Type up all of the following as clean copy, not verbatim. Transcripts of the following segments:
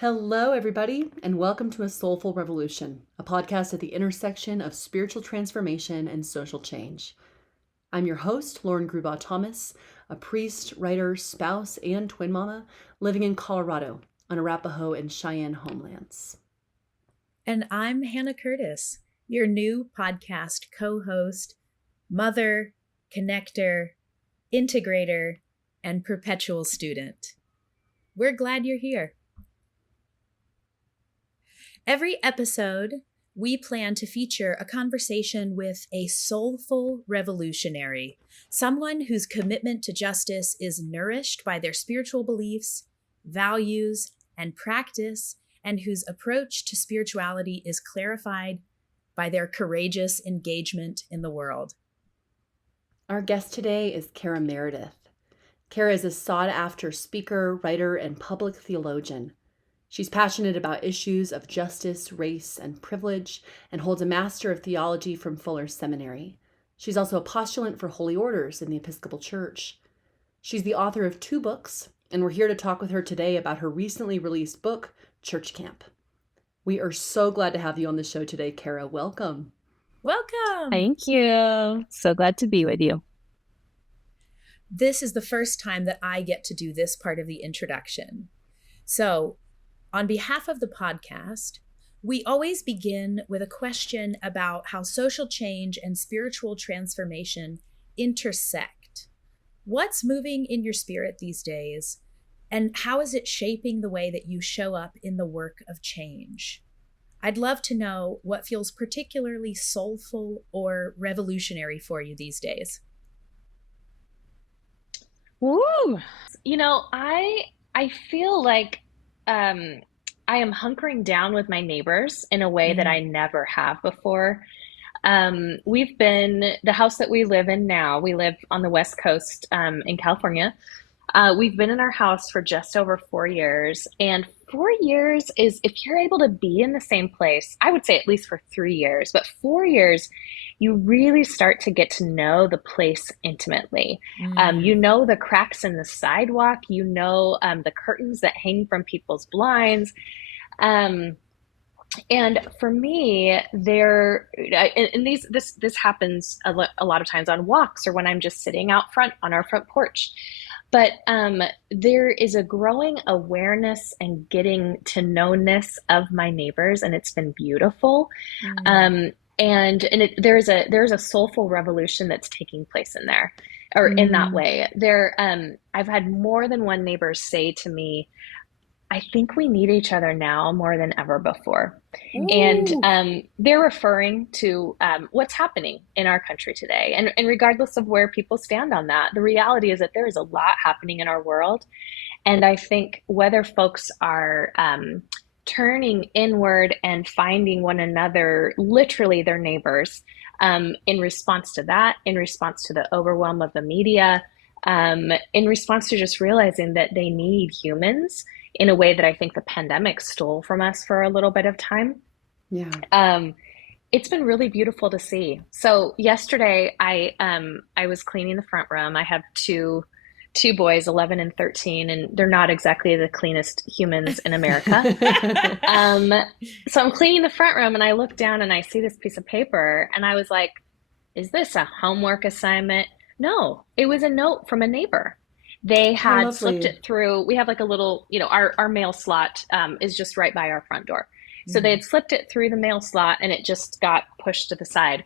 Hello, everybody, and welcome to A Soulful Revolution, a podcast at the intersection of spiritual transformation and social change. I'm your host, Lauren Grubaugh Thomas, a priest, writer, spouse, and twin mama living in Colorado on Arapaho and Cheyenne homelands. And I'm Hannah Curtis, your new podcast co-host, mother, connector, integrator, and perpetual student. We're glad you're here. Every episode, we plan to feature a conversation with a soulful revolutionary, someone whose commitment to justice is nourished by their spiritual beliefs, values, and practice, and whose approach to spirituality is clarified by their courageous engagement in the world. Our guest today is Cara Meredith. Cara is a sought-after speaker, writer, and public theologian. She's passionate about issues of justice, race, and privilege, and holds a Master of Theology from Fuller Seminary. She's also a postulant for holy orders in the Episcopal Church. She's the author of 2 books, and we're here to talk with her today about her recently released book, Church Camp. We are so glad to have you on the show today, Cara. Welcome. Welcome. Thank you. So glad to be with you. This is the first time that I get to do this part of the introduction. So, on behalf of the podcast, we always begin with a question about how social change and spiritual transformation intersect. What's moving in your spirit these days, and how is it shaping the way that you show up in the work of change? I'd love to know what feels particularly soulful or revolutionary for you these days. Woo! I feel like I am hunkering down with my neighbors in a way that I never have before. The house that we live in now, we live on the West Coast in California. We've been in our house for just over 4 years, and 4 years is, if you're able to be in the same place, I would say at least for 3 years, but 4 years, you really start to get to know the place intimately. You know the cracks in the sidewalk, you know the curtains that hang from people's blinds. And for me, this happens a lot of times on walks or when I'm just sitting out front on our front porch. But there is a growing awareness and getting to knownness of my neighbors, and it's been beautiful. There is a soulful revolution that's taking place in there, or in that way. I've had more than one neighbor say to me, I think we need each other now more than ever before. Ooh. And they're referring to what's happening in our country today. And regardless of where people stand on that, the reality is that there is a lot happening in our world. And I think whether folks are turning inward and finding one another, literally their neighbors, in response to that, in response to the overwhelm of the media, in response to just realizing that they need humans in a way that I think the pandemic stole from us for a little bit of time. Yeah. It's been really beautiful to see. So yesterday I was cleaning the front room. I have two boys, 11 and 13, and they're not exactly the cleanest humans in America. So I'm cleaning the front room and I look down and I see this piece of paper and I was like, is this a homework assignment? No, it was a note from a neighbor. They had slipped it through. We have like a little, our mail slot is just right by our front door. So they had slipped it through the mail slot and it just got pushed to the side.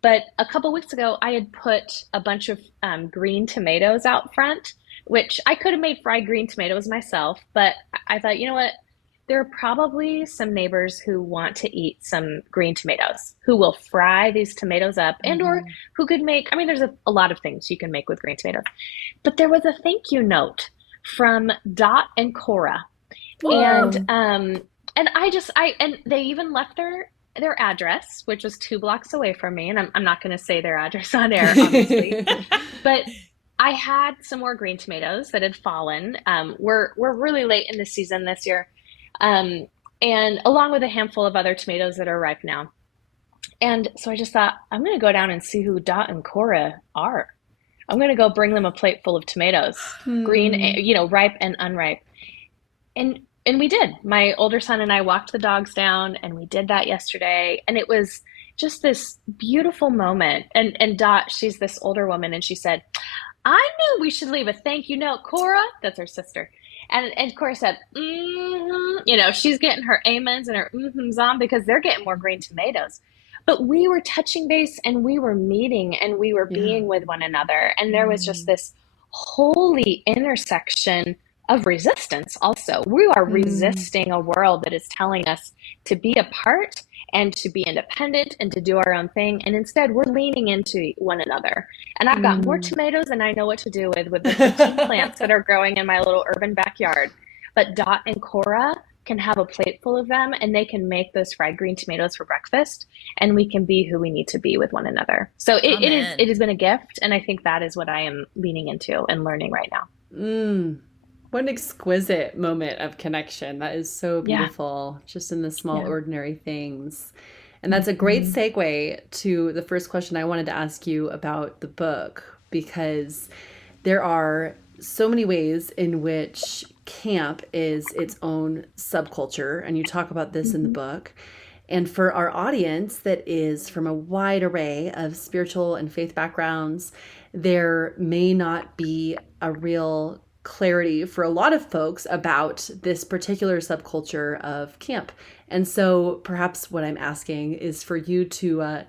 But a couple weeks ago, I had put a bunch of green tomatoes out front, which I could have made fried green tomatoes myself. But I thought, you know what? There are probably some neighbors who want to eat some green tomatoes, who will fry these tomatoes up and or who could make, there's a lot of things you can make with green tomatoes. But there was a thank you note from Dot and Cora. Whoa. And they even left their address, which was 2 blocks away from me. And I'm not going to say their address on air, obviously. But I had some more green tomatoes that had fallen. We're really late in the season this year. And along with a handful of other tomatoes that are ripe now. And so I just thought, I'm going to go down and see who Dot and Cora are. I'm going to go bring them a plate full of tomatoes, green, ripe and unripe. And And we did. My older son and I walked the dogs down, and we did that yesterday. And it was just this beautiful moment. And Dot, she's this older woman, and she said, I knew we should leave a thank you note. Cora, that's her sister. And Cora said, she's getting her amens and her mm-hms on because they're getting more green tomatoes. But we were touching base, and we were meeting, and we were Yeah. being with one another. And there was just this holy intersection of resistance also. We are Mm. resisting a world that is telling us to be apart and to be independent and to do our own thing. And instead, we're leaning into one another. And I've got more Mm. tomatoes than I know what to do with the 15 plants that are growing in my little urban backyard. But Dot and Cora can have a plate full of them, and they can make those fried green tomatoes for breakfast, and we can be who we need to be with one another. So it Amen. has been a gift, and I think that is what I am leaning into and learning right now. Mm. What an exquisite moment of connection. That is so Yeah. beautiful, just in the small, Yeah. ordinary things. And that's a great Mm-hmm. segue to the first question I wanted to ask you about the book, because there are so many ways in which camp is its own subculture. And you talk about this in the Mm-hmm. book. And for our audience that is from a wide array of spiritual and faith backgrounds, there may not be a real clarity for a lot of folks about this particular subculture of camp. And so perhaps what I'm asking is for you to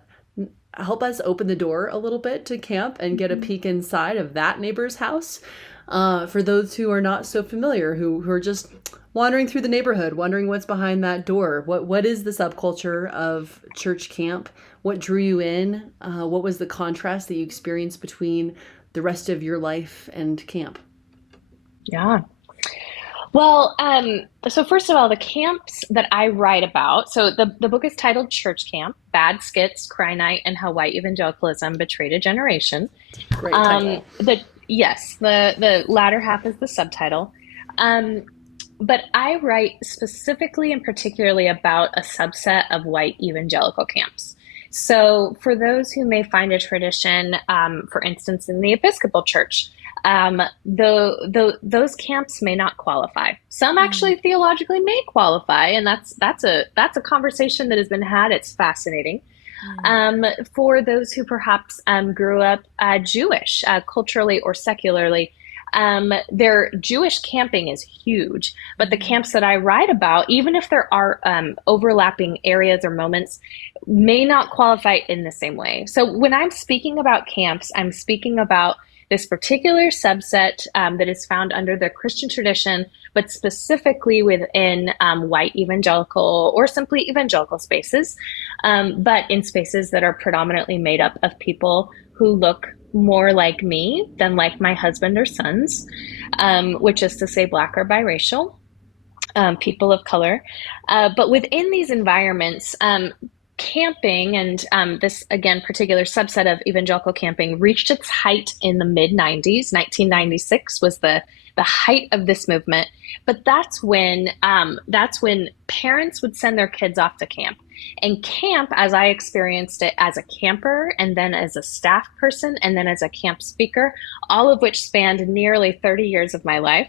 help us open the door a little bit to camp and get a Mm-hmm. peek inside of that neighbor's house. For those who are not so familiar, who are just wandering through the neighborhood, wondering what's behind that door. What is the subculture of church camp? What drew you in? What was the contrast that you experienced between the rest of your life and camp? Yeah. Well, so first of all, the camps that I write about, so the book is titled Church Camp, Bad Skits, Cry Night, and How White Evangelicalism Betrayed a Generation. Great title. The latter half is the subtitle. Um, but I write specifically and particularly about a subset of white evangelical camps. So, for those who may find a tradition, for instance, in the Episcopal Church, those camps may not qualify. Some actually theologically may qualify, and that's a conversation that has been had. It's fascinating. For those who perhaps grew up Jewish, culturally or secularly, their Jewish camping is huge. But the camps that I write about, even if there are overlapping areas or moments, may not qualify in the same way. So when I'm speaking about camps, I'm speaking about this particular subset that is found under the Christian tradition, but specifically within white evangelical or simply evangelical spaces, but in spaces that are predominantly made up of people who look more like me than like my husband or sons, which is to say Black or biracial, people of color. But within these environments, camping and this, again, particular subset of evangelical camping reached its height in the mid-90s. 1996 was the height of this movement. But that's when parents would send their kids off to camp. And camp, as I experienced it as a camper and then as a staff person and then as a camp speaker, all of which spanned nearly 30 years of my life,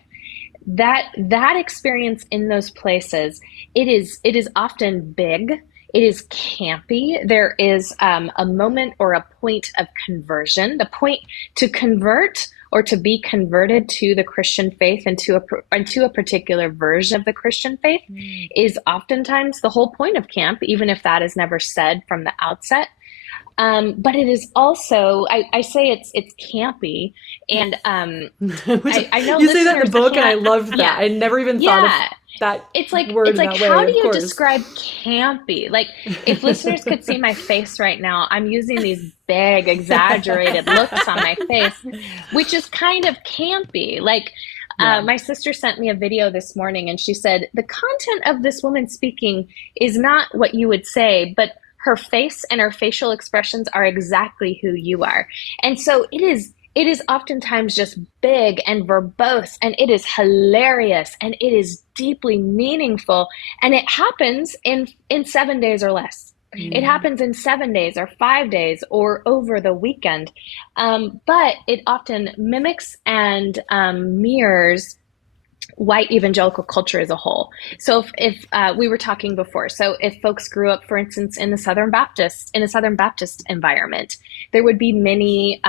that experience in those places, it is often big. It is campy. There is a moment or a point of conversion, the point to convert or to be converted to the Christian faith and to a particular version of the Christian faith is oftentimes the whole point of camp, even if that is never said from the outset. But it is also, I say it's campy, and I know You say that in the listeners book, and I can't. loved that. Yeah, I never even thought of yeah. that It's like word in that how way. do Of you course. describe campy? Like if listeners could see my face right now, I'm using these big exaggerated looks on my face, which is kind of campy. Like Yeah. my sister sent me a video this morning, and she said the content of this woman speaking is not what you would say, but her face and her facial expressions are exactly who you are. And so it is oftentimes just big and verbose, and it is hilarious, and it is deeply meaningful, and it happens in 7 days or less. It happens in 7 days or 5 days or over the weekend. But it often mimics and mirrors white evangelical culture as a whole. So if we were talking before, so if folks grew up, for instance, in a Southern Baptist environment, there would be many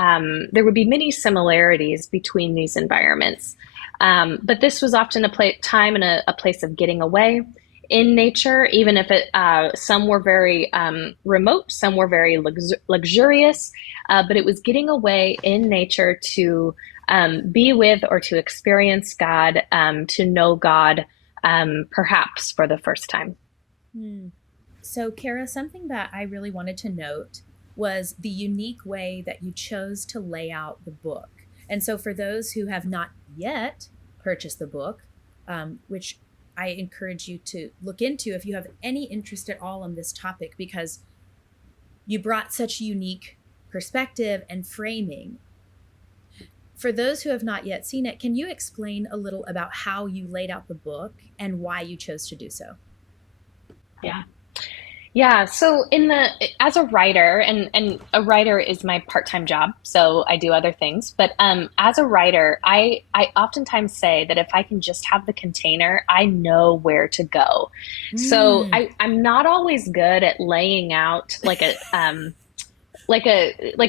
similarities between these environments. But this was often a time and a place of getting away in nature, even if some were very remote, some were very luxurious, but it was getting away in nature to be with or to experience God, to know God, perhaps for the first time. So, Cara, something that I really wanted to note was the unique way that you chose to lay out the book. And so for those who have not yet purchased the book, which I encourage you to look into if you have any interest at all on this topic, because you brought such unique perspective and framing. For those who have not yet seen it, can you explain a little about how you laid out the book and why you chose to do so? Yeah. So as a writer, and a writer is my part-time job, so I do other things. But as a writer, I oftentimes say that if I can just have the container, I know where to go. So I'm not always good at laying out like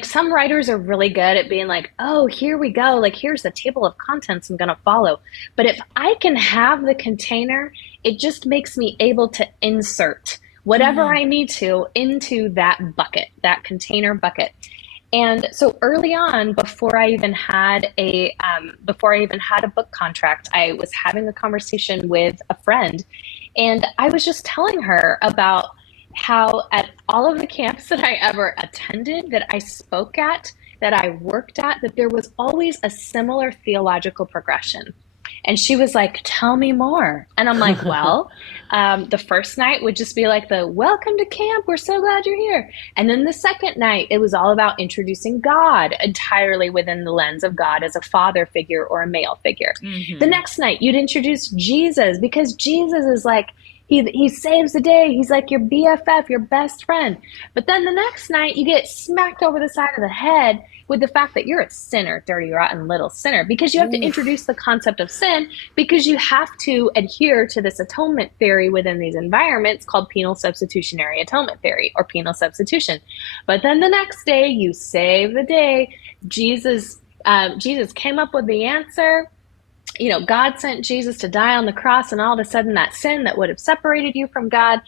some writers are really good at being like, oh, here we go. Like, here's the table of contents I'm going to follow. But if I can have the container, it just makes me able to insert whatever I need to into that bucket, that container bucket. And so early on, before I even had a book contract, I was having a conversation with a friend, and I was just telling her about how at all of the camps that I ever attended, that I spoke at, that I worked at, that there was always a similar theological progression. And she was like, tell me more. And I'm like, well, the first night would just be like welcome to camp. We're so glad you're here. And then the second night, it was all about introducing God entirely within the lens of God as a father figure or a male figure. Mm-hmm. The next night, you'd introduce Jesus, because Jesus is like, he saves the day. He's like your BFF, your best friend. But then the next night, you get smacked over the side of the head with the fact that you're a sinner, dirty, rotten little sinner, because you have to introduce the concept of sin, because you have to adhere to this atonement theory within these environments called penal substitutionary atonement theory, or penal substitution. But then the next day, you save the day. Jesus came up with the answer. You know, God sent Jesus to die on the cross, and all of a sudden that sin that would have separated you from God,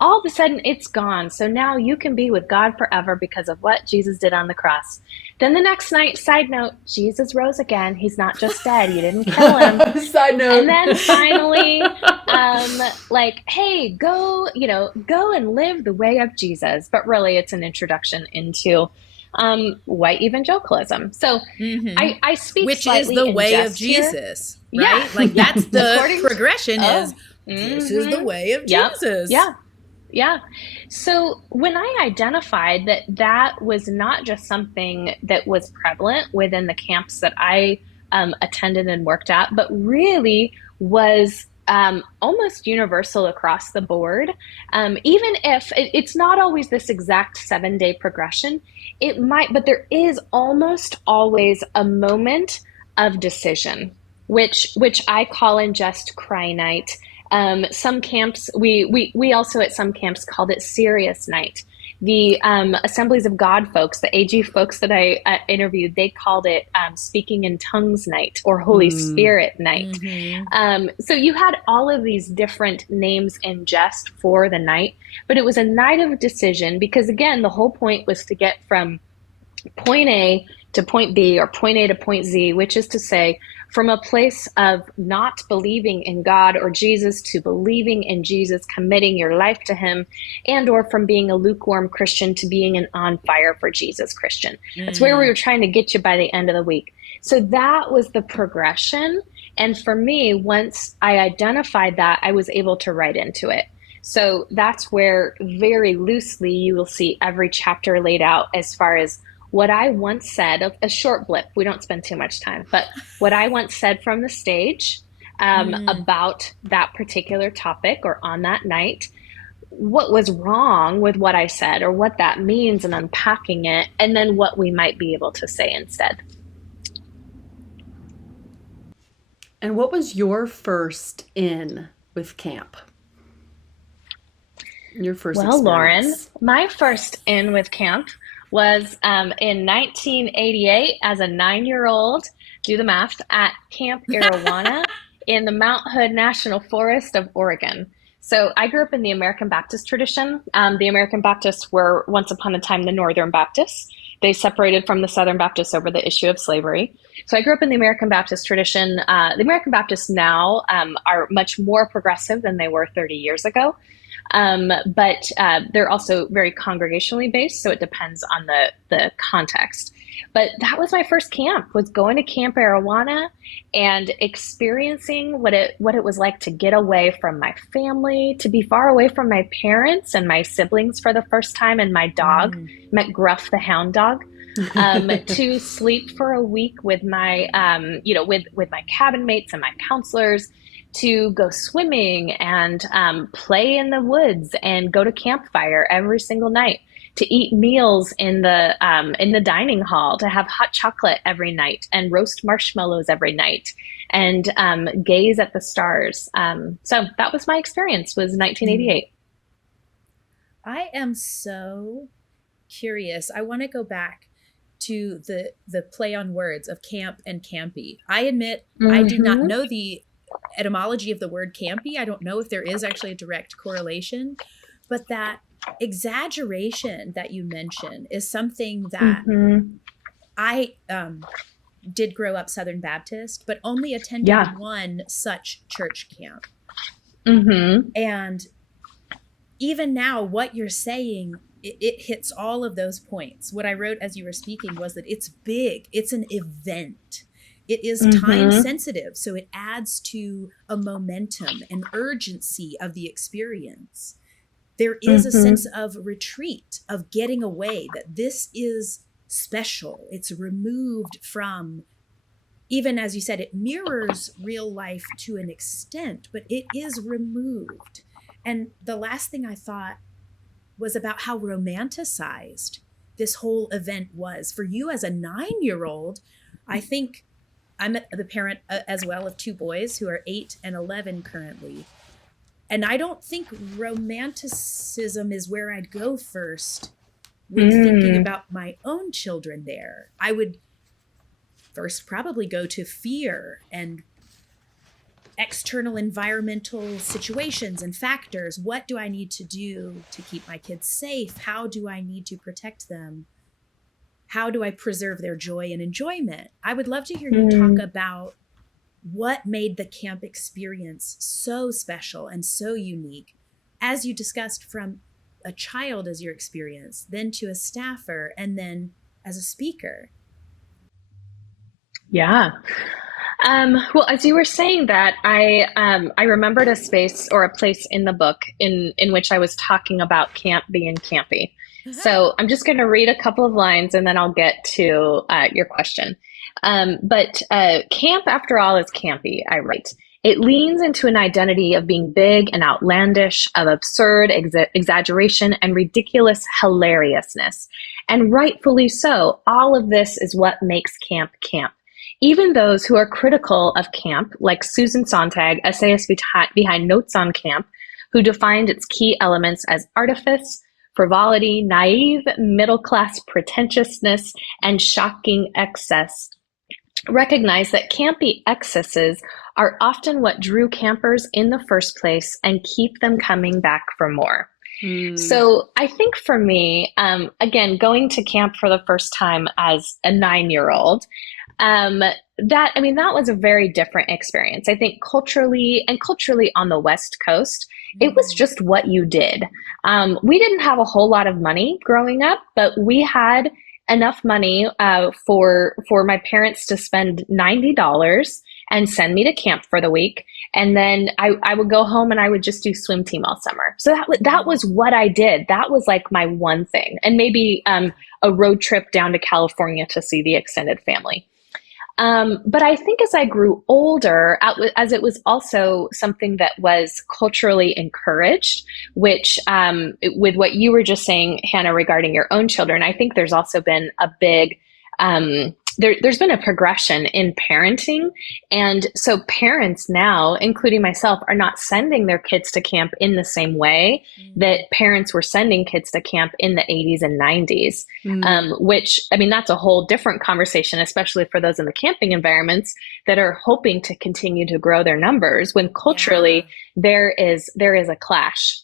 all of a sudden it's gone. So now you can be with God forever because of what Jesus did on the cross. Then the next night, and note, Jesus rose again. He's not just dead. You didn't kill him. Side note. And then finally, like, hey, go and live the way of Jesus. But really, it's an introduction into white evangelicalism. So I speak, which is the way of Jesus, right? Yeah. Like that's the progression is this is the way of Jesus. Yeah. So when I identified that was not just something that was prevalent within the camps that I attended and worked at, but really was almost universal across the board. Even if it's not always this exact 7-day progression, it might, but there is almost always a moment of decision, which I call in just cry night. Some camps, we also at some camps called it serious night. The Assemblies of God folks, the AG folks that I interviewed, they called it speaking in tongues night or Holy Spirit night. So you had all of these different names in jest for the night, but it was a night of decision, because again, the whole point was to get from point A to point B, or point A to point Z, which is to say, from a place of not believing in God or Jesus to believing in Jesus, committing your life to him, and or from being a lukewarm Christian to being an on fire for Jesus Christian. That's where we were trying to get you by the end of the week. So that was the progression. And for me, once I identified that, I was able to write into it. So that's where very loosely you will see every chapter laid out as far as what I once said, a short blip, we don't spend too much time, but what I once said from the stage about that particular topic or on that night, what was wrong with what I said or what that means, and unpacking it, and then what we might be able to say instead. And what was your first in with camp? Your first Well, Lauren, experience? my first in with camp was in 1988 as a 9-year-old, do the math, at Camp Arowana in the Mount Hood National Forest of Oregon. So I grew up in the American Baptist tradition. The American Baptists were once upon a time the Northern Baptists. They separated from the Southern Baptists over the issue of slavery. So I grew up in the American Baptist tradition. The American Baptists now are much more progressive than they were 30 years ago. But they're also very congregationally based, so it depends on the context. But that was my first camp, was going to Camp Arowana and experiencing what it was like to get away from my family, to be far away from my parents and my siblings for the first time, and my dog, met Gruff the hound dog. To sleep for a week with my, with my cabin mates and my counselors, to go swimming and play in the woods and go to campfire every single night, to eat meals in the dining hall, to have hot chocolate every night and roast marshmallows every night, and gaze at the stars. So that was my experience, was 1988. I am so curious. I want to go back to the play on words of camp and campy. I admit I do not know the etymology of the word campy. I don't know if there is actually a direct correlation, but that exaggeration that you mentioned is something that I did grow up Southern Baptist, but only attended one such church camp. And even now, what you're saying, it hits all of those points. What I wrote as you were speaking was that it's big. It's an event. It is time sensitive, so it adds to a momentum and urgency of the experience. There is a sense of retreat, of getting away, that this is special. It's removed from, even as you said, it mirrors real life to an extent, but it is removed. And the last thing I thought was about how romanticized this whole event was. For you as a 9-year-old, I think I'm the parent as well of 2 boys who are 8 and 11 currently. And I don't think romanticism is where I'd go first with thinking about my own children there. I would first probably go to fear and external environmental situations and factors. What do I need to do to keep my kids safe? How do I need to protect them? How do I preserve their joy and enjoyment? I would love to hear you talk about what made the camp experience so special and so unique, as you discussed, from a child as your experience, then to a staffer, and then as a speaker. Yeah. Well, as you were saying that, I remembered a space or a place in the book in which I was talking about camp being campy. So I'm just going to read a couple of lines and then I'll get to your question. But camp, after all, is campy, I write. It leans into an identity of being big and outlandish, of absurd exaggeration and ridiculous hilariousness. And rightfully so. All of this is what makes camp camp. Even those who are critical of camp, like Susan Sontag, essayist behind Notes on Camp, who defined its key elements as artifice, frivolity, naive, middle-class pretentiousness, and shocking excess, recognize that campy excesses are often what drew campers in the first place and keep them coming back for more. So I think for me, again, going to camp for the first time as a 9-year-old, that was a very different experience. I think culturally on the West Coast, it was just what you did. We didn't have a whole lot of money growing up, but we had enough money for my parents to spend $90 and send me to camp for the week. And then I would go home and I would just do swim team all summer. So that was what I did. That was like my one thing. And maybe a road trip down to California to see the extended family. But I think as I grew older, as it was also something that was culturally encouraged, which with what you were just saying, Hannah, regarding your own children, I think there's also been a big there's been a progression in parenting. And so parents now, including myself, are not sending their kids to camp in the same way that parents were sending kids to camp in the 80s and 90s, which, I mean, that's a whole different conversation, especially for those in the camping environments that are hoping to continue to grow their numbers when culturally there is a clash.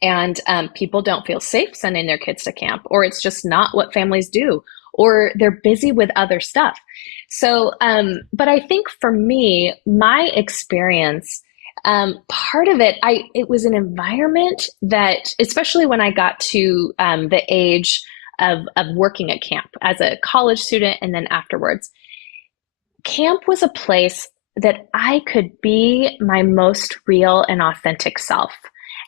And people don't feel safe sending their kids to camp, or it's just not what families do, or they're busy with other stuff. So, but I think for me, my experience, part of it, it was an environment that, especially when I got to the age of working at camp as a college student and then afterwards, camp was a place that I could be my most real and authentic self.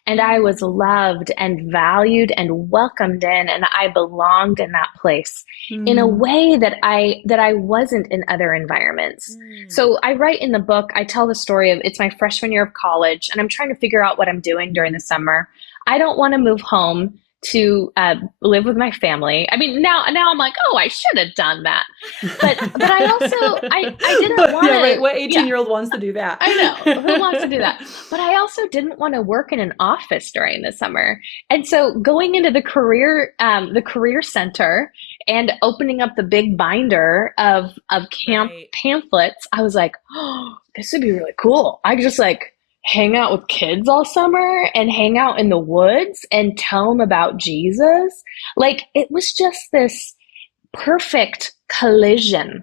And I was loved and valued and welcomed in, and I belonged in that place in a way that I wasn't in other environments. So I write in the book, I tell the story of, it's my freshman year of college, and I'm trying to figure out what I'm doing during the summer. I don't want to move home to live with my family. I mean, now I'm like, oh, I should have done that. But I also, I didn't want to. Yeah, right. What 18-year-old wants to do that? I know. Who wants to do that? But I also didn't want to work in an office during the summer. And so going into the career center and opening up the big binder of camp pamphlets, I was like, oh, this would be really cool. I could just like hang out with kids all summer and hang out in the woods and tell them about Jesus. Like, it was just this perfect collision.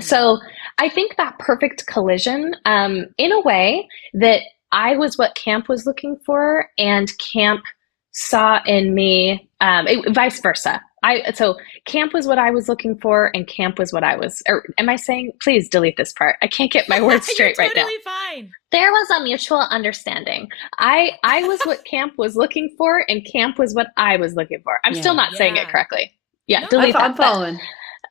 So I think that perfect collision, in a way that I was what camp was looking for, and camp saw in me, vice versa. So camp was what I was looking for, and camp was what I was, or am I saying, please delete this part. I can't get my words straight right now. Totally fine. There was a mutual understanding. I was what camp was looking for, and camp was what I was looking for. I'm still not saying it correctly. Yeah, No, delete that. I'm following.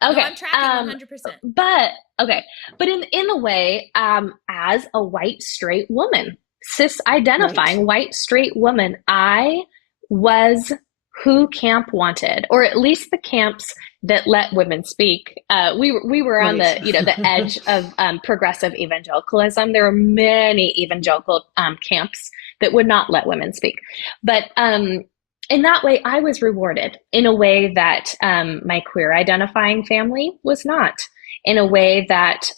Okay. No, I'm tracking 100%. But in a way, as a white straight woman, cis identifying white straight woman, I was who camp wanted, or at least the camps that let women speak. We were on the edge of progressive evangelicalism. There were many evangelical camps that would not let women speak, but in that way, I was rewarded in a way that my queer identifying family was not, in a way that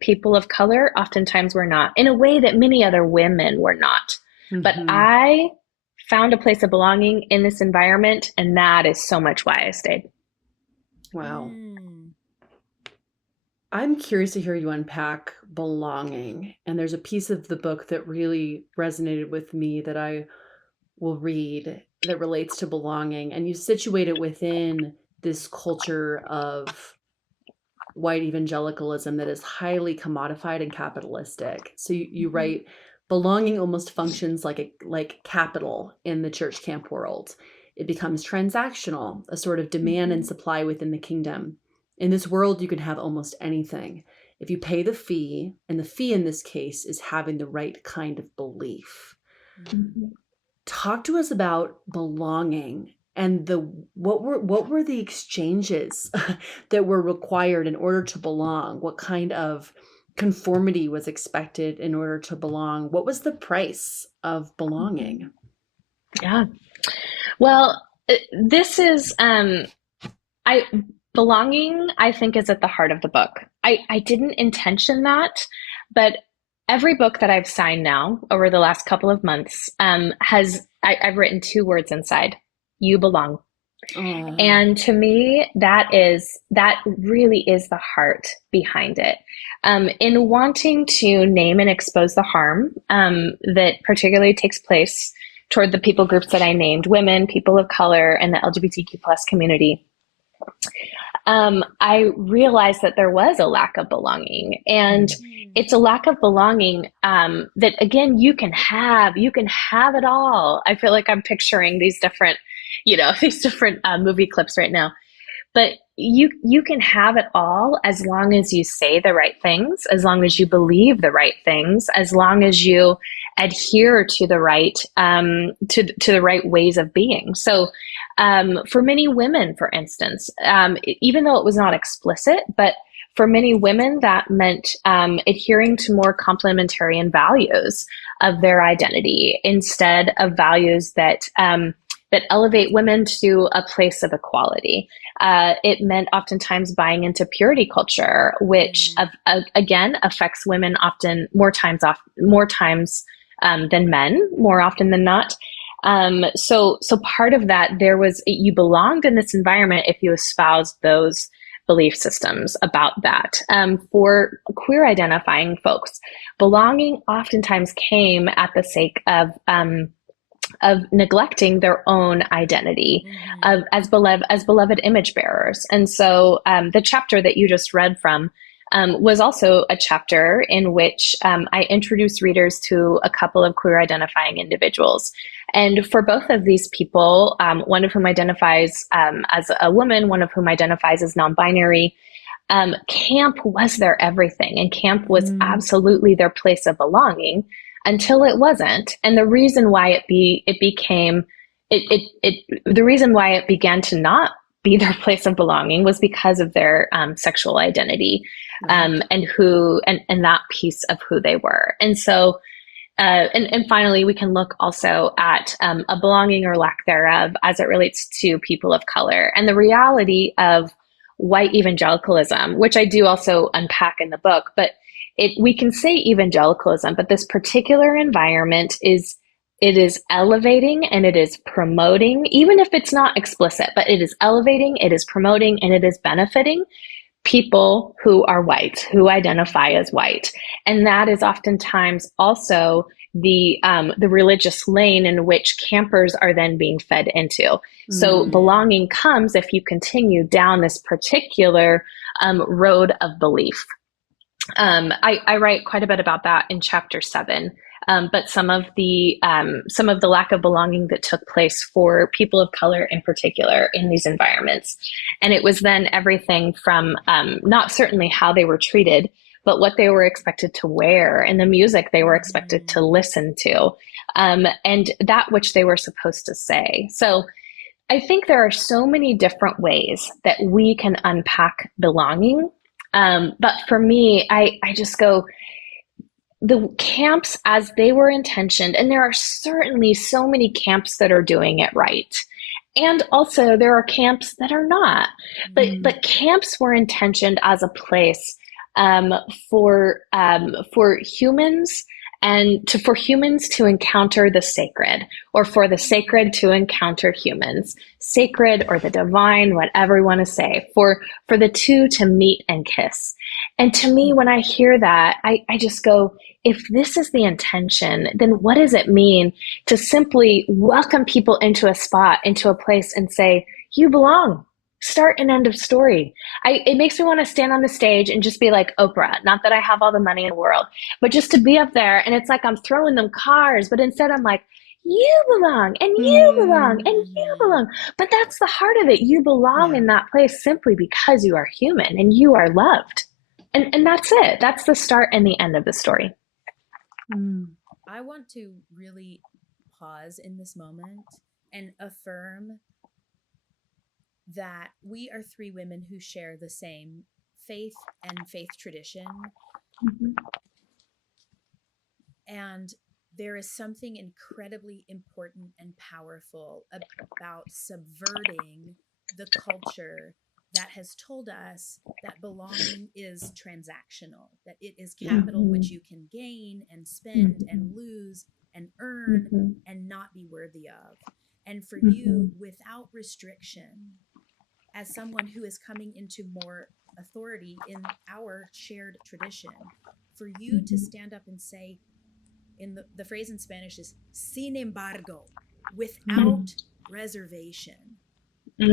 people of color oftentimes were not, in a way that many other women were not. But I found a place of belonging in this environment, and that is so much why I stayed. Wow. I'm curious to hear you unpack belonging. And there's a piece of the book that really resonated with me that I will read that relates to belonging. And you situate it within this culture of white evangelicalism that is highly commodified and capitalistic. So you write, belonging almost functions like capital in the church camp world. It becomes transactional, a sort of demand and supply within the kingdom. In this world, you can have almost anything if you pay the fee, and the fee in this case is having the right kind of belief. Talk to us about belonging and what were the exchanges that were required in order to belong? What kind of conformity was expected in order to belong? What was the price of belonging? Yeah. Well, this is belonging, I think, is at the heart of the book. I didn't intention that, but every book that I've signed now over the last couple of months I've written 2 words inside: you belong. And to me, that really is the heart behind it. In wanting to name and expose the harm that particularly takes place toward the people groups that I named: women, people of color, and the LGBTQ plus community, I realized that there was a lack of belonging, and it's a lack of belonging that, again, you can have it all. I feel like I'm picturing these different movie clips right now, but you can have it all as long as you say the right things, as long as you believe the right things, as long as you adhere to the right to the right ways of being. So for many women, for instance, even though it was not explicit, but for many women, that meant adhering to more complementarian values of their identity instead of values that elevate women to a place of equality. It meant oftentimes buying into purity culture, which again affects women often more times than men, more often than not. So part of that, you belonged in this environment if you espoused those belief systems about that. For queer identifying folks, belonging oftentimes came at the sake of neglecting their own identity as beloved image bearers. And so the chapter that you just read from was also a chapter in which I introduced readers to a couple of queer identifying individuals. And for both of these people, one of whom identifies as a woman, one of whom identifies as non-binary, camp was their everything, and camp was absolutely their place of belonging until it wasn't. And the reason why the reason why it began to not be their place of belonging was because of their sexual identity, and that piece of who they were. And so, and finally, we can look also at a belonging or lack thereof as it relates to people of color and the reality of white evangelicalism, which I do also unpack in the book. But we can say evangelicalism, but this particular environment is elevating and it is promoting, even if it's not explicit, but it is elevating, it is promoting, and it is benefiting people who are white, who identify as white. And that is oftentimes also the religious lane in which campers are then being fed into. So belonging comes if you continue down this particular road of belief. I write quite a bit about that in chapter 7. But some of the lack of belonging that took place for people of color in particular in these environments. And it was then everything from not certainly how they were treated, but what they were expected to wear and the music they were expected to listen to, and that which they were supposed to say. So I think there are so many different ways that we can unpack belonging. But for me, I just go, the camps as they were intentioned, and there are certainly so many camps that are doing it right. And also there are camps that are not, but camps were intentioned as a place for humans for humans to encounter the sacred, or for the sacred to encounter humans, sacred or the divine, whatever you want to say, for the two to meet and kiss. And to me, when I hear that, I just go, if this is the intention, then what does it mean to simply welcome people into a spot, into a place, and say, you belong? Start and end of story. It makes me want to stand on the stage and just be like Oprah. Not that I have all the money in the world, but just to be up there, and it's like I'm throwing them cars, but instead I'm like, you belong, and you belong, and you belong. But that's the heart of it. You belong in that place simply because you are human and you are loved. And that's it. That's the start and the end of the story. I want to really pause in this moment and affirm that we are 3 women who share the same faith and faith tradition. And there is something incredibly important and powerful about subverting the culture that has told us that belonging is transactional, that it is capital which you can gain and spend and lose and earn and not be worthy of. And for you, without restriction, as someone who is coming into more authority in our shared tradition, for you to stand up and say, in the phrase in Spanish is sin embargo, without reservation. I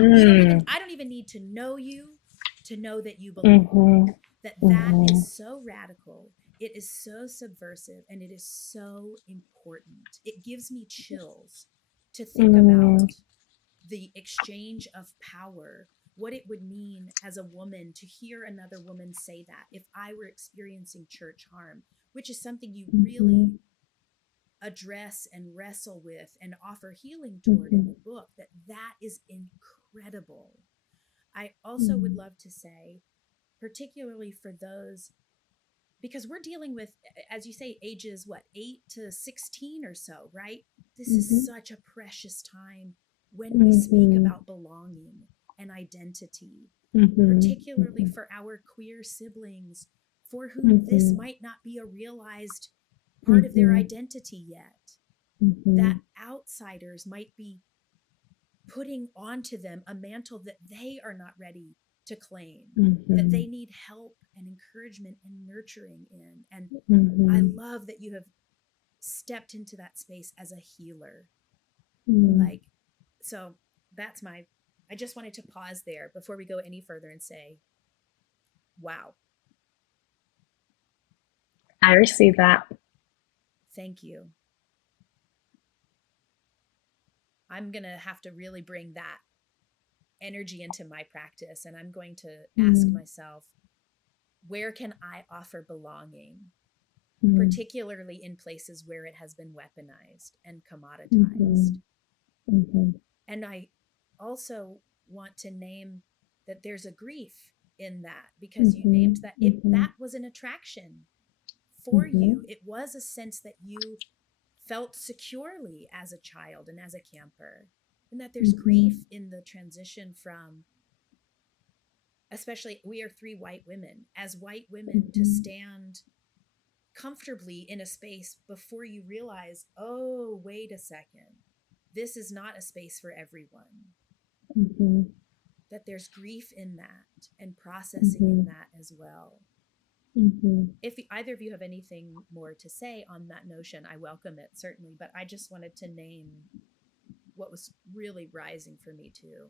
don't even need to know you to know that you belong. That is so radical. It is so subversive, and it is so important. It gives me chills to think about the exchange of power, what it would mean as a woman to hear another woman say that if I were experiencing church harm, which is something you really address and wrestle with and offer healing toward in the book, that is incredible. I also would love to say, particularly for those, because we're dealing with, as you say, ages, 8 to 16 or so, right? This is such a precious time when we speak about belonging and identity, particularly for our queer siblings for whom this might not be a realized part of their identity yet, that outsiders might be putting onto them a mantle that they are not ready to claim, that they need help and encouragement and nurturing in. And I love that you have stepped into that space as a healer. Like, so that's I just wanted to pause there before we go any further and say, wow. I receive that. Thank you. I'm going to have to really bring that energy into my practice. And I'm going to ask myself, where can I offer belonging, particularly in places where it has been weaponized and commoditized? And I also want to name that there's a grief in that, because you named that that was an attraction for you. It was a sense that you felt securely as a child and as a camper, and that there's grief in the transition from, especially we are 3 white women, as white women, to stand comfortably in a space before you realize, oh, wait a second, this is not a space for everyone. That there's grief in that and processing in that as well. If either of you have anything more to say on that notion, I welcome it, certainly. But I just wanted to name what was really rising for me too.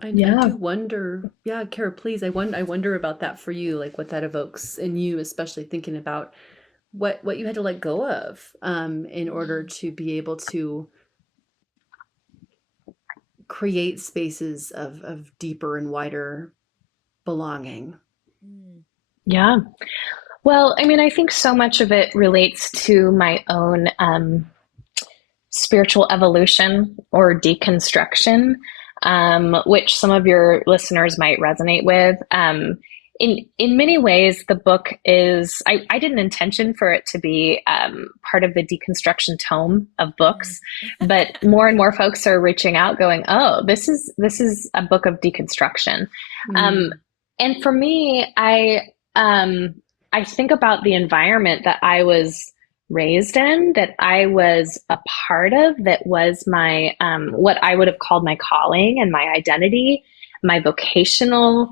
I do wonder, Cara, please. I wonder about that for you, like what that evokes in you, especially thinking about what you had to let go of in order to be able to create spaces of deeper and wider belonging. Yeah. Well, I mean, I think so much of it relates to my own spiritual evolution or deconstruction, which some of your listeners might resonate with. In many ways, the book is, I didn't intention for it to be part of the deconstruction tome of books, but more and more folks are reaching out going, oh, this is a book of deconstruction. And for me, I think about the environment that I was raised in, that I was a part of, that was my, what I would have called my calling and my identity, my vocational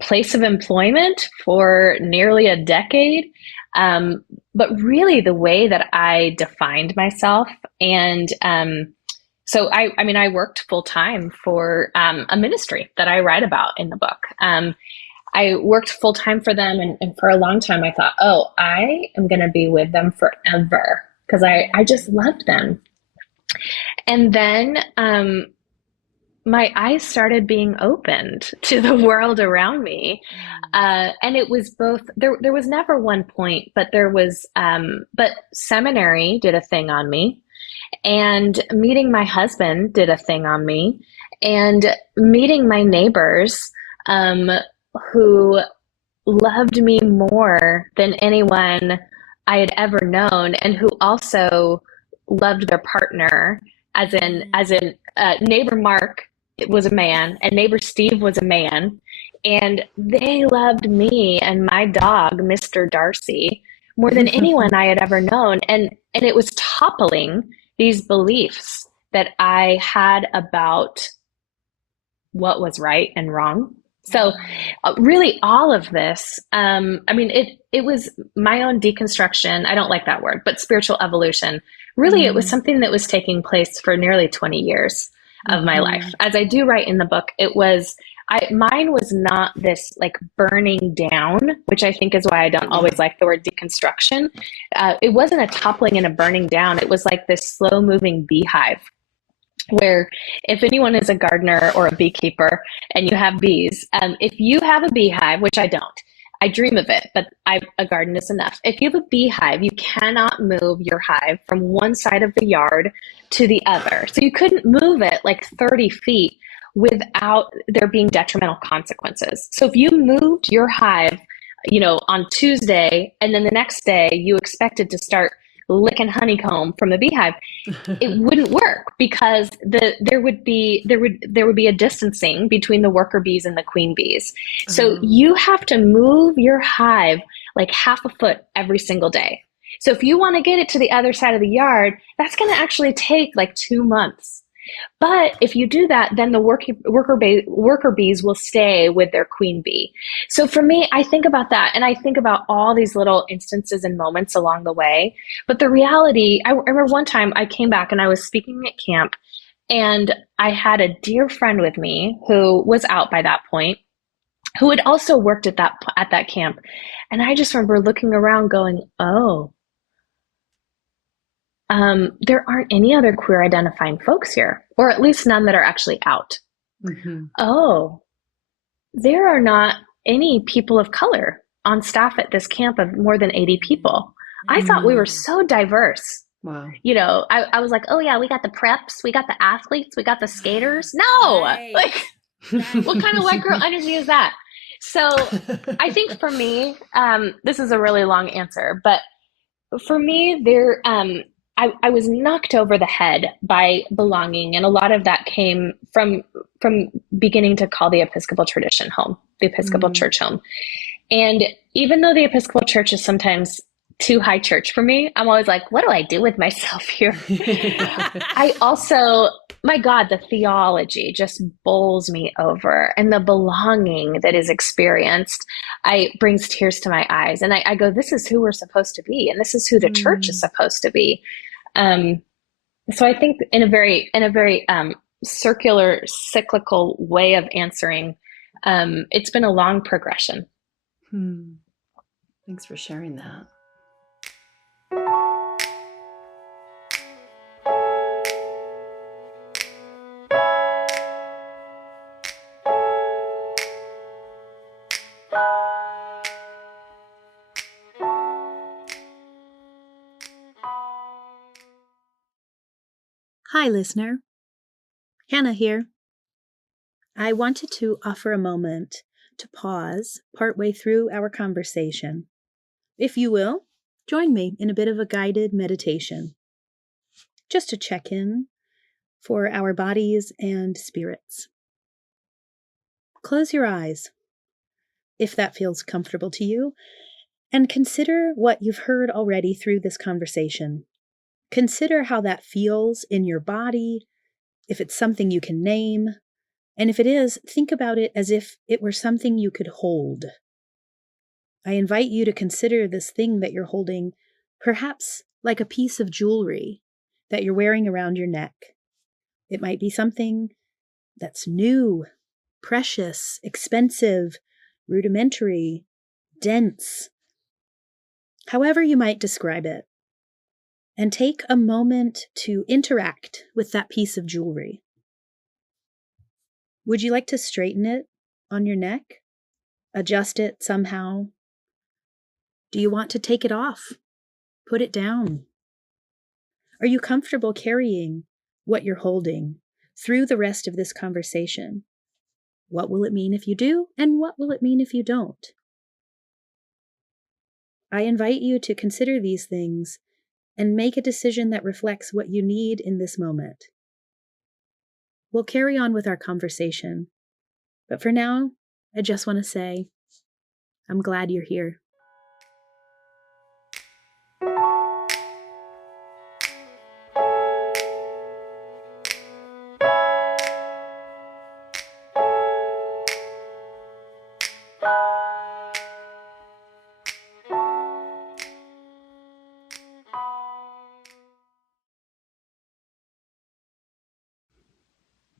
place of employment for nearly a decade. But really the way that I defined myself. And so I worked full time for a ministry that I write about in the book. I worked full time for them. And for a long time, I thought, oh, I am going to be with them forever, because I just loved them. And then my eyes started being opened to the world around me. And it was both, there was never one point, but there was, but seminary did a thing on me, and meeting my husband did a thing on me, and meeting my neighbors, who loved me more than anyone I had ever known, and who also loved their partner, as in neighbor Mark was a man and neighbor Steve was a man, and they loved me and my dog, Mr. Darcy, more than anyone I had ever known. And it was toppling these beliefs that I had about what was right and wrong. So really all of this, it was my own deconstruction. I don't like that word, but spiritual evolution. Really, it was something that was taking place for nearly 20 years of my life. As I do write in the book, mine was not this like burning down, which I think is why I don't always like the word deconstruction. It wasn't a toppling and a burning down. It was like this slow moving beehive, where if anyone is a gardener or a beekeeper and you have bees, if you have a beehive, which I don't, I dream of it, but a garden is enough. If you have a beehive, you cannot move your hive from one side of the yard to the other. So you couldn't move it like 30 feet without there being detrimental consequences. So if you moved your hive, on Tuesday, and then the next day you expected to start licking honeycomb from the beehive, it wouldn't work because there would be a distancing between the worker bees and the queen bees. So you have to move your hive like half a foot every single day. So if you want to get it to the other side of the yard, that's going to actually take like 2 months. But if you do that, then the worker bees will stay with their queen bee. So for me, I think about that, and I think about all these little instances and moments along the way. But the reality, I remember one time I came back and I was speaking at camp, and I had a dear friend with me who was out by that point, who had also worked at that camp. And I just remember looking around going, oh, there aren't any other queer identifying folks here, or at least none that are actually out. Mm-hmm. Oh, there are not any people of color on staff at this camp of more than 80 people. I thought we were so diverse. Wow. I was like, oh yeah, we got the preps, we got the athletes, we got the skaters. No, Right. like, what kind of white girl energy is that? So I think for me, this is a really long answer, but for me, I was knocked over the head by belonging, and a lot of that came from beginning to call the Episcopal tradition home, the Episcopal Church home. And even though the Episcopal Church is sometimes too high church for me, I'm always like, what do I do with myself here? I also, my God, the theology just bowls me over, and the belonging that is experienced, brings tears to my eyes. And I go, this is who we're supposed to be, and this is who the church is supposed to be. So I think in a very circular, cyclical way of answering, it's been a long progression. Thanks for sharing that. Hi, listener. Hannah here. I wanted to offer a moment to pause partway through our conversation. If you will, join me in a bit of a guided meditation, just to check in for our bodies and spirits. Close your eyes, if that feels comfortable to you, and consider what you've heard already through this conversation. Consider how that feels in your body, if it's something you can name, and if it is, think about it as if it were something you could hold. I invite you to consider this thing that you're holding perhaps like a piece of jewelry that you're wearing around your neck. It might be something that's new, precious, expensive, rudimentary, dense, however you might describe it. And take a moment to interact with that piece of jewelry. Would you like to straighten it on your neck? Adjust it somehow? Do you want to take it off? Put it down? Are you comfortable carrying what you're holding through the rest of this conversation? What will it mean if you do, and what will it mean if you don't? I invite you to consider these things and make a decision that reflects what you need in this moment. We'll carry on with our conversation, but for now, I just want to say, I'm glad you're here.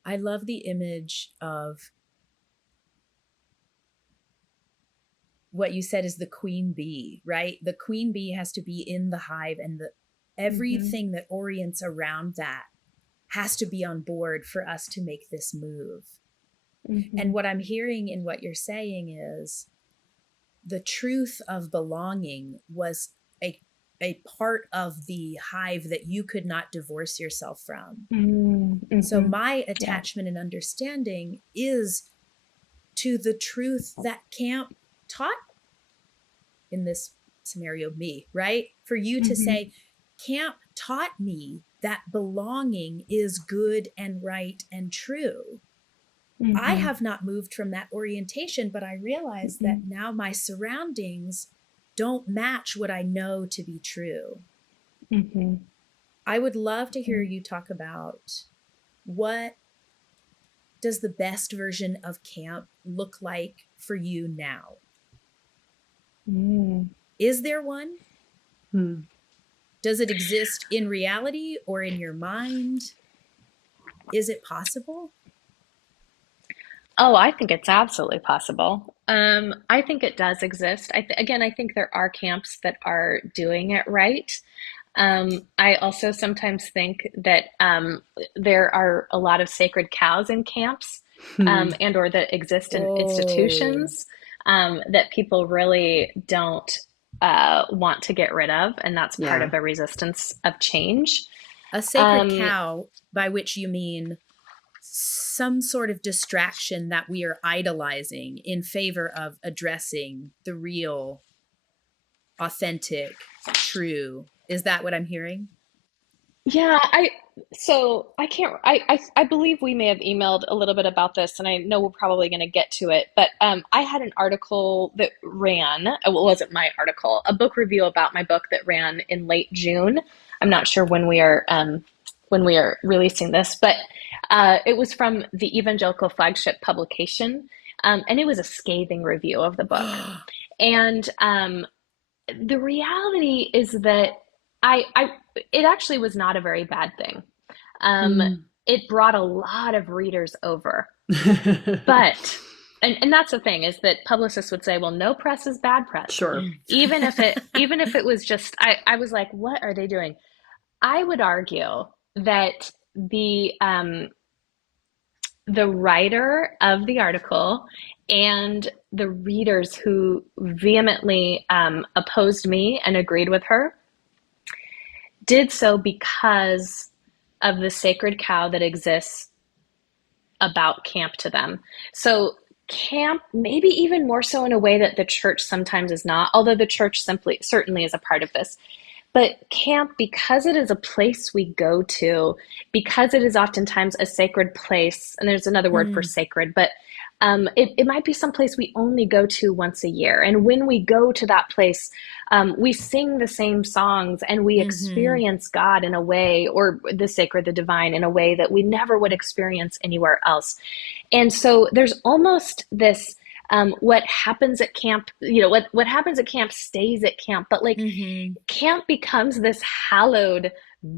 I love the image of what you said is the queen bee, right? The queen bee has to be in the hive, and everything that orients around that has to be on board for us to make this move. And what I'm hearing in what you're saying is the truth of belonging was a part of the hive that you could not divorce yourself from. Mm-hmm. So my Yeah. attachment and understanding is to the truth that camp taught, in this scenario, me, right? For you to say, camp taught me that belonging is good and right and true. I have not moved from that orientation, but I realize that now my surroundings don't match what I know to be true. I would love to hear you talk about, what does the best version of camp look like for you now? Is there one? Does it exist in reality or in your mind? Is it possible? Oh, I think it's absolutely possible. I think it does exist. Again, I think there are camps that are doing it right. I also sometimes think that there are a lot of sacred cows in camps, and or that exist in institutions, that people really don't want to get rid of, and that's part of the resistance of change. A sacred cow, by which you mean some sort of distraction that we are idolizing in favor of addressing the real, authentic, true. Is that what I'm hearing? Yeah, I believe we may have emailed a little bit about this, and I know we're probably going to get to it, but I had an article that ran, well, it wasn't my article, a book review about my book that ran in late June. I'm not sure when we are releasing this, but it was from the Evangelical flagship publication, and it was a scathing review of the book. And the reality is that I it actually was not a very bad thing. It brought a lot of readers over, but and that's the thing, is that publicists would say, well, no press is bad press. Sure. Even if it was just, I was like, what are they doing? I would argue that the writer of the article and the readers who vehemently opposed me and agreed with her did so because of the sacred cow that exists about camp to them. So camp, maybe even more so in a way that the church sometimes is not, although the church certainly is a part of this. But camp, because it is a place we go to, because it is oftentimes a sacred place, and there's another word for sacred, but it might be some place we only go to once a year. And when we go to that place, we sing the same songs and we experience God in a way, or the sacred, the divine, in a way that we never would experience anywhere else. And so there's almost this, what happens at camp, what happens at camp stays at camp, but like camp becomes this hallowed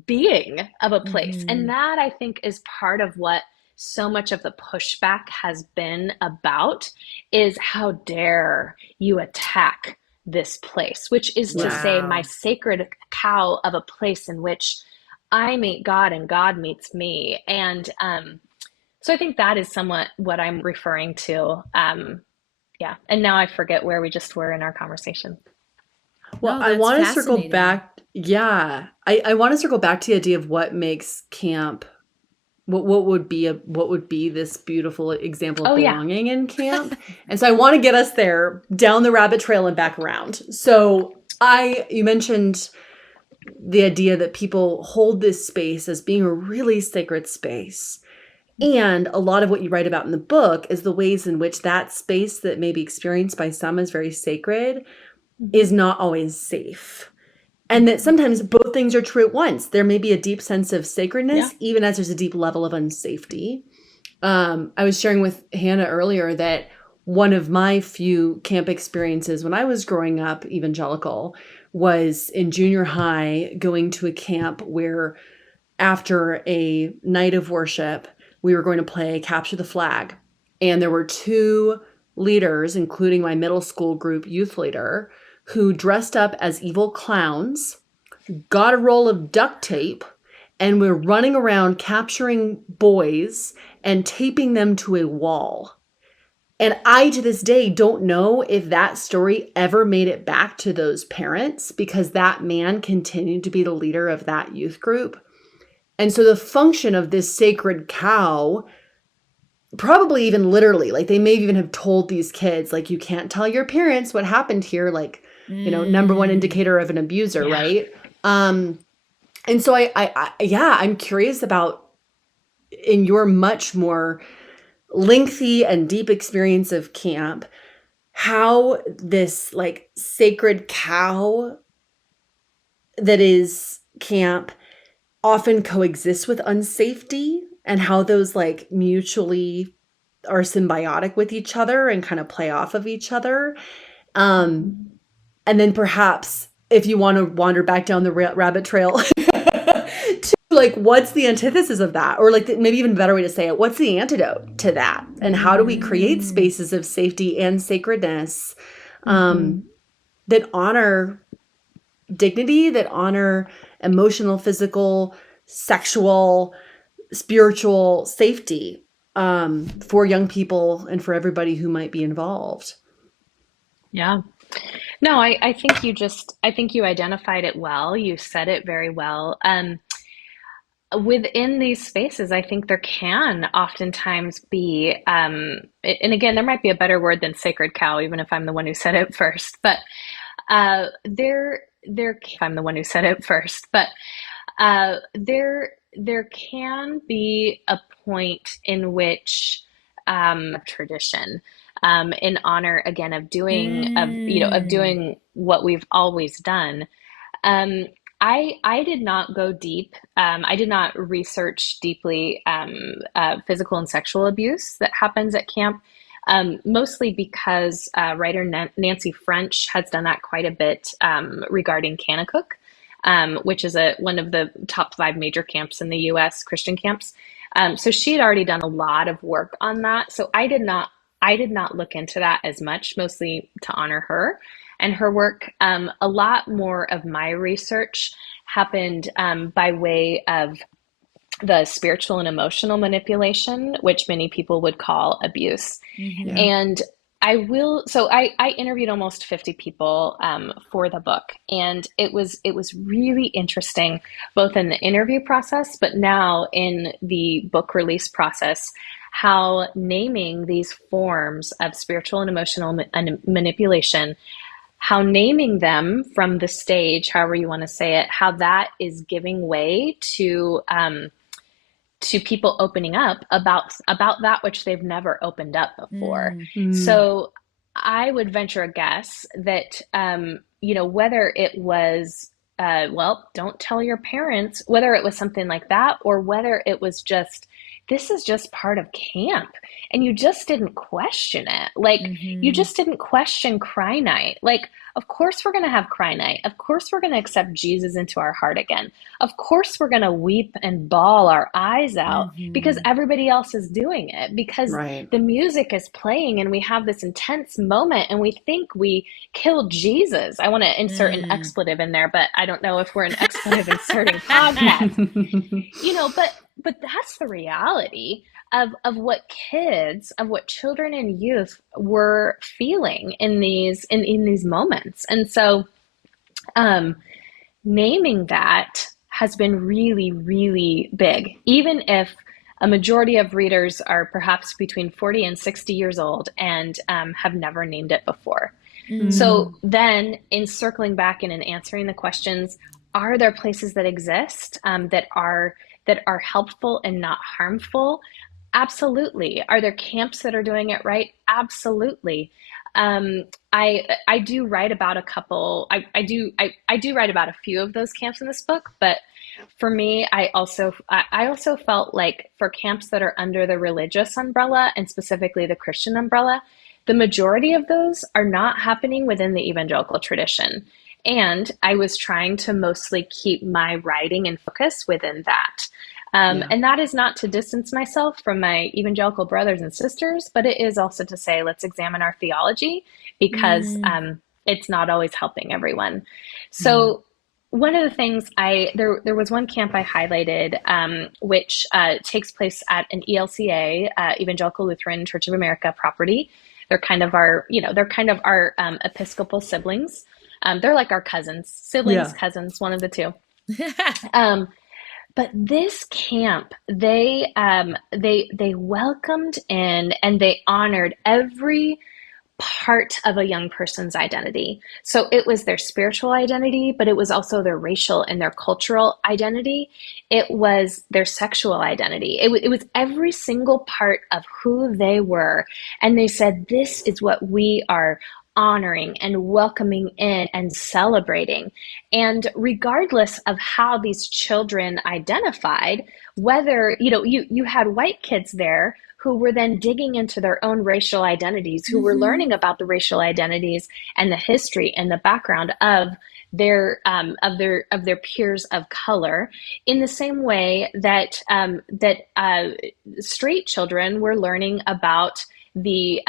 being of a place. And that, I think, is part of what so much of the pushback has been about, is how dare you attack this place, which is to say my sacred cow of a place in which I meet God and God meets me. And so I think that is somewhat what I'm referring to. Yeah. And now I forget where we just were in our conversation. Well, I want to circle back. Yeah. I want to circle back to the idea of what makes camp, what would be this beautiful example of belonging in camp. And so I want to get us there, down the rabbit trail and back around. So you mentioned the idea that people hold this space as being a really sacred space. And a lot of what you write about in the book is the ways in which that space that may be experienced by some as very sacred is not always safe. And that sometimes both things are true at once. There may be a deep sense of sacredness, even as there's a deep level of unsafety. I was sharing with Hannah earlier that one of my few camp experiences when I was growing up evangelical was in junior high, going to a camp where after a night of worship, we were going to play Capture the Flag. And there were two leaders, including my middle school group youth leader, who dressed up as evil clowns, got a roll of duct tape, and were running around capturing boys and taping them to a wall. And I, to this day, don't know if that story ever made it back to those parents, because that man continued to be the leader of that youth group. And so the function of this sacred cow, probably even literally, like they may even have told these kids, like, you can't tell your parents what happened here, like, number one indicator of an abuser, Yeah. right? And so I'm curious about, in your much more lengthy and deep experience of camp, how this like sacred cow that is camp often coexists with unsafety, and how those like mutually are symbiotic with each other and kind of play off of each other. And then perhaps if you want to wander back down the rabbit trail to like, what's the antithesis of that? Or like maybe even a better way to say it, what's the antidote to that? And how do we create spaces of safety and sacredness that honor dignity, that honor emotional, physical, sexual, spiritual safety for young people and for everybody who might be involved? Yeah. No, I think you identified it well. You said it very well. Within these spaces, I think there can oftentimes be, and again, there might be a better word than sacred cow, even if I'm the one who said it first, but if I'm the one who said it first, but there can be a point in which tradition, in honor again of doing what we've always done. Um, I did not go deep. I did not research deeply physical and sexual abuse that happens at camp. Mostly because writer Nancy French has done that quite a bit regarding Kanakuk, which is one of the top 5 major camps in the U.S., Christian camps. So she had already done a lot of work on that. So I did not look into that as much, mostly to honor her and her work. A lot more of my research happened by way of the spiritual and emotional manipulation, which many people would call abuse. Mm-hmm. And I interviewed almost 50 people for the book, and it was really interesting, both in the interview process, but now in the book release process, how naming these forms of spiritual and emotional manipulation, how naming them from the stage, however you want to say it, how that is giving way to people opening up about that which they've never opened up before. So I would venture a guess that whether it was well, don't tell your parents, whether it was something like that, or whether it was just, this is just part of camp, and you just didn't question it. Like, you just didn't question cry night. Like, of course we're going to have cry night. Of course we're going to accept Jesus into our heart again. Of course we're going to weep and bawl our eyes out because everybody else is doing it, because the music is playing and we have this intense moment and we think we killed Jesus. I want to insert an expletive in there, but I don't know if we're an expletive inserting podcast. But that's the reality of what children and youth were feeling in these moments. And so naming that has been really, really big, even if a majority of readers are perhaps between 40 and 60 years old and have never named it before. So then, in circling back and in answering the questions, are there places that exist that are helpful and not harmful? Absolutely. Are there camps that are doing it right? Absolutely. I do write about a couple. I do write about a few of those camps in this book, but for me, I also felt like for camps that are under the religious umbrella, and specifically the Christian umbrella, the majority of those are not happening within the evangelical tradition. And I was trying to mostly keep my writing and focus within that. And that is not to distance myself from my evangelical brothers and sisters, but it is also to say, let's examine our theology, because it's not always helping everyone. So one of the things there was one camp I highlighted, which takes place at an ELCA, Evangelical Lutheran Church of America property. They're kind of our, they're kind of our Episcopal siblings. They're like our cousins, siblings, Yeah. cousins, one of the two. Um, but this camp, they welcomed in and they honored every part of a young person's identity. So it was their spiritual identity, but it was also their racial and their cultural identity. It was their sexual identity. It was every single part of who they were. And they said, this is what we are honoring and welcoming in and celebrating. And regardless of how these children identified, whether, you had white kids there who were then digging into their own racial identities, who were learning about the racial identities and the history and the background of their peers of color, in the same way that straight children were learning about the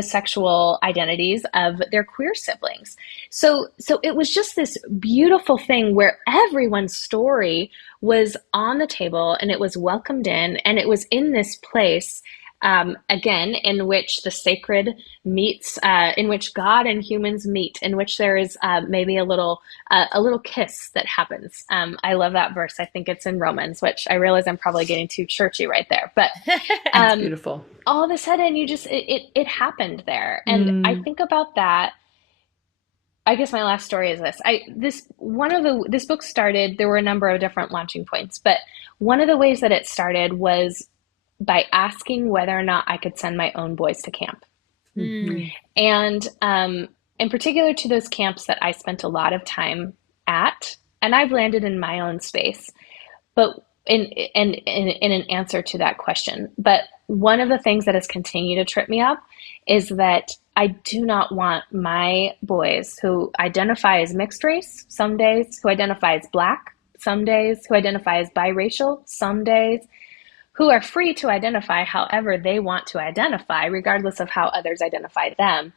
sexual identities of their queer siblings. So it was just this beautiful thing where everyone's story was on the table and it was welcomed in, and it was in this place, again, in which the sacred meets, in which God and humans meet, in which there is maybe a little kiss that happens. I love that verse. I think it's in Romans, which I realize I'm probably getting too churchy right there, but It's um, beautiful. all of a sudden it happened there, and I Mm, think about that. I guess my last story is this. This book started, there were a number of different launching points, but one of the ways that it started was by asking whether or not I could send my own boys to camp. mhm. And in particular to those camps that I spent a lot of time at, and I've landed in my own space, but in an answer to that question. But one of the things that has continued to trip me up is that I do not want my boys who identify as mixed race some days, who identify as black some days, who identify as biracial some days, who are free to identify however they want to identify, regardless of how others identify them.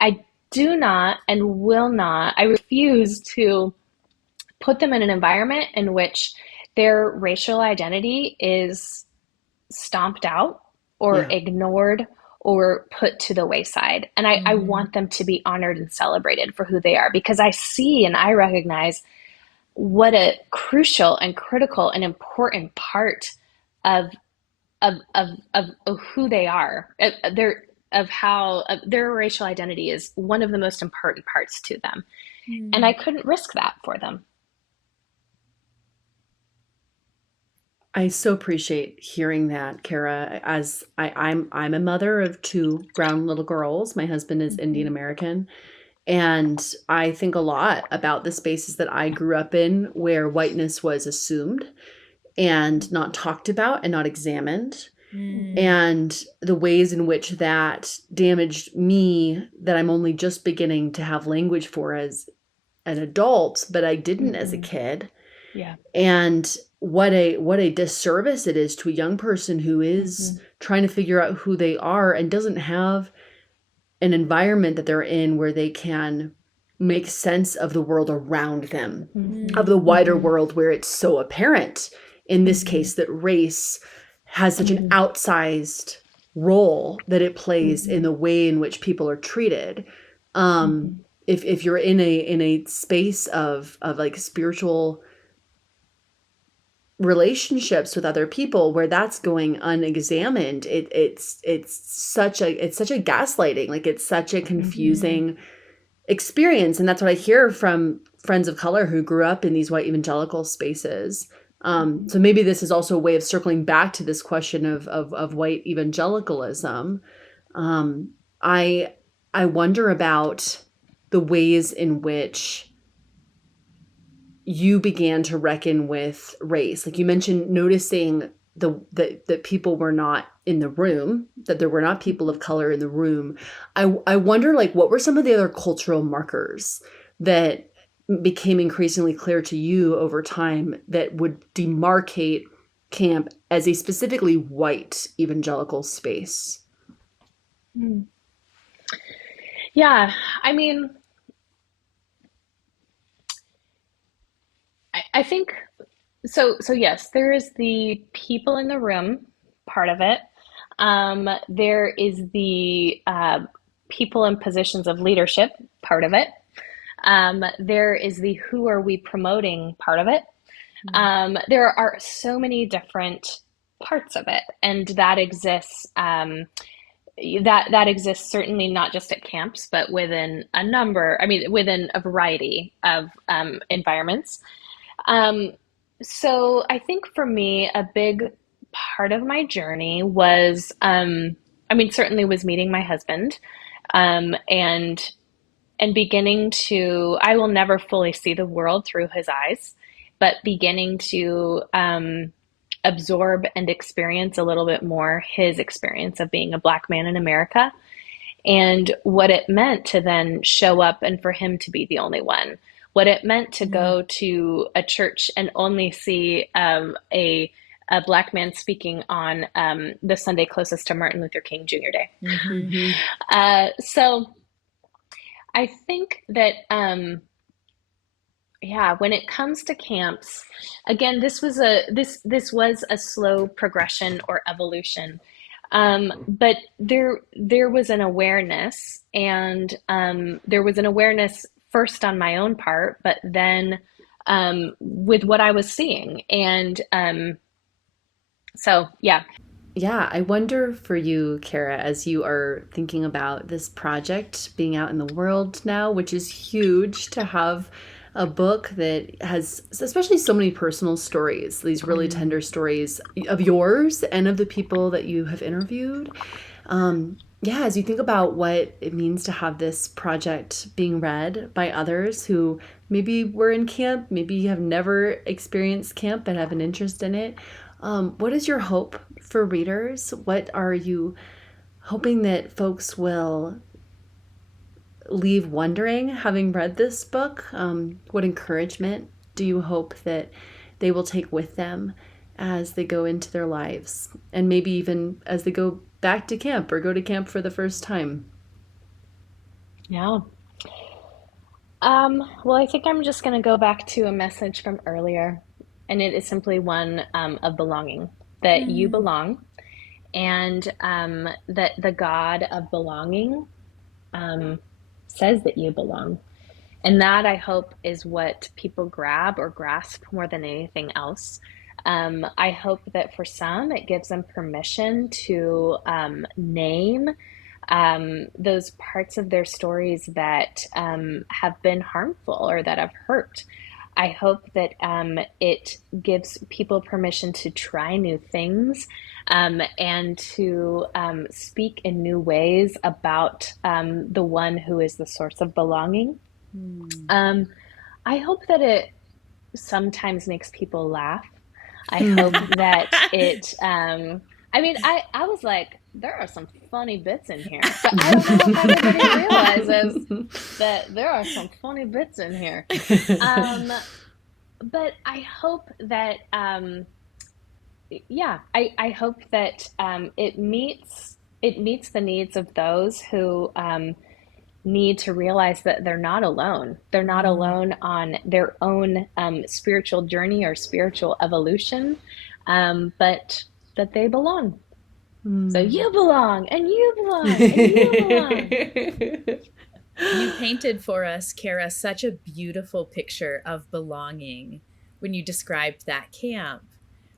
I do not and will not, I refuse to put them in an environment in which their racial identity is stomped out or Yeah. ignored or put to the wayside. And I want them to be honored and celebrated for who they are, because I see and I recognize what a crucial and critical and important part of of who they are. Of how their racial identity is one of the most important parts to them. And I couldn't risk that for them. I so appreciate hearing that, Cara. As I'm a mother of two brown little girls. My husband is Indian Mhm. American. And I think a lot about the spaces that I grew up in where whiteness was assumed and not talked about and not examined. And the ways in which that damaged me, that I'm only just beginning to have language for as an adult, but I didn't as a Mhm. kid. Yeah. And what a disservice it is to a young person who is Mhm. trying to figure out who they are and doesn't have an environment that they're in where they can make sense of the world around them, of Mhm. the wider world where it's so apparent, in this Mhm. case, that race has such an Mhm. outsized role that it plays in Mhm. the way in which people are treated. Um, Mhm. if you're in a space of like spiritual relationships with other people where that's going unexamined, it's such a gaslighting, like it's such a Mhm. confusing experience. And that's what I hear from friends of color who grew up in these white evangelical spaces. So maybe this is also a way of circling back to this question of white evangelicalism. um, I I wonder about the ways in which you began to reckon with race. Like you mentioned, noticing that people were not in the room, that there were not people of color in the room. I wonder, like, what were some of the other cultural markers that became increasingly clear to you over time that would demarcate camp as a specifically white evangelical space? Mhm. Yeah, I mean, I think so. So yes, there is the people in the room part of it. There is the people in positions of leadership part of it. There is the who are we promoting part of it. There are so many different parts of it, and that exists. That exists certainly not just at camps, but within within a variety of environments. Um, so I think for me, a big part of my journey was, certainly was meeting my husband, and beginning to, I will never fully see the world through his eyes, but beginning to absorb and experience a little bit more his experience of being a Black man in America and what it meant to then show up and for him to be the only one. What it meant to go to a church and only see a Black man speaking on the Sunday closest to Martin Luther King Jr. Day. So I think that, when it comes to camps, again, this was a slow progression or evolution. But there was an awareness, and there was an awareness first on my own part, but then with what I was seeing. And so, yeah. Yeah, I wonder for you, Cara, as you are thinking about this project being out in the world now, which is huge to have a book that has especially so many personal stories, these really tender stories of yours and of the people that you have interviewed. As you think about what it means to have this project being read by others who maybe were in camp, maybe have never experienced camp but have an interest in it, what is your hope for readers? What are you hoping that folks will leave wondering, having read this book? What encouragement do you hope that they will take with them as they go into their lives, and maybe even as they go back to camp or go to camp for the first time? Yeah. Well, I think I'm just going to go back to a message from earlier, and it is simply one of belonging, that you belong, and that the God of belonging says that you belong. And that, I hope, is what people grab or grasp more than anything else. I hope that for some, it gives them permission to name those parts of their stories that have been harmful or that have hurt. I hope that it gives people permission to try new things, and to speak in new ways about the one who is the source of belonging. I hope that it sometimes makes people laugh. I hope that it, I was like, there are some funny bits in here, but I don't know if everybody realizes that there are some funny bits in here. But I hope that, I hope that it meets the needs of those who need to realize that they're not alone. They're not alone on their own spiritual journey or spiritual evolution, but that they belong. So you belong, and you belong, and you belong. You painted for us, Cara, such a beautiful picture of belonging when you described that camp,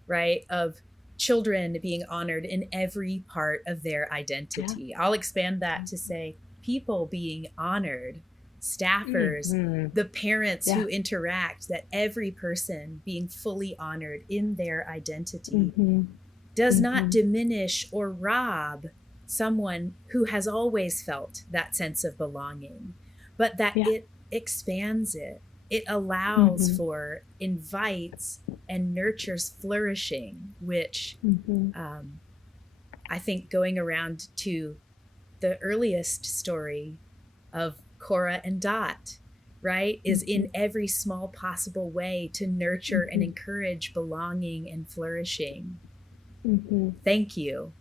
right? Of children being honored in every part of their identity. Yeah. I'll expand that to say people being honored, staffers, the parents who interact, that every person being fully honored in their identity does not diminish or rob someone who has always felt that sense of belonging, but that it expands it. It allows for, invites, and nurtures flourishing, which I think going around to the earliest story of Cora and Dot, right, is in every small possible way to nurture and encourage belonging and flourishing. Thank you.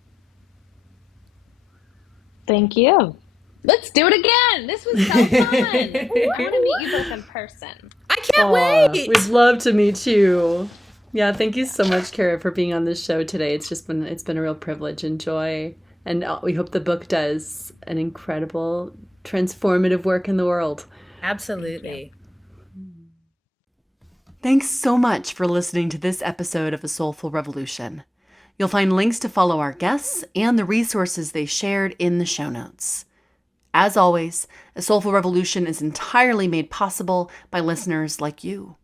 Thank you. Let's do it again. This was so fun. I want to meet you both in person. I can't wait. We'd love to meet you. Yeah, thank you so much, Cara, for being on this show today. It's been a real privilege and joy. And we hope the book does an incredible, transformative work in the world. Absolutely. Thanks so much for listening to this episode of A Soulful Revolution. You'll find links to follow our guests and the resources they shared in the show notes. As always, A Soulful Revolution is entirely made possible by listeners like you.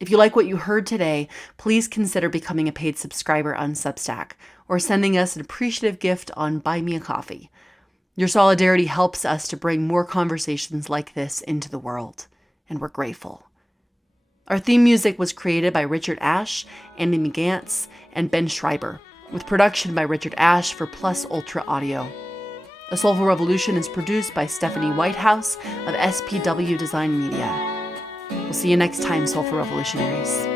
If you like what you heard today, please consider becoming a paid subscriber on Substack or sending us an appreciative gift on Buy Me a Coffee. Your solidarity helps us to bring more conversations like this into the world, and we're grateful. Our theme music was created by Richard Ashe, Andy McGantz, and Ben Schreiber, with production by Richard Ashe for Plus Ultra Audio. A Soulful Revolution is produced by Stephanie Whitehouse of SPW Design Media. We'll see you next time, Soulful Revolutionaries.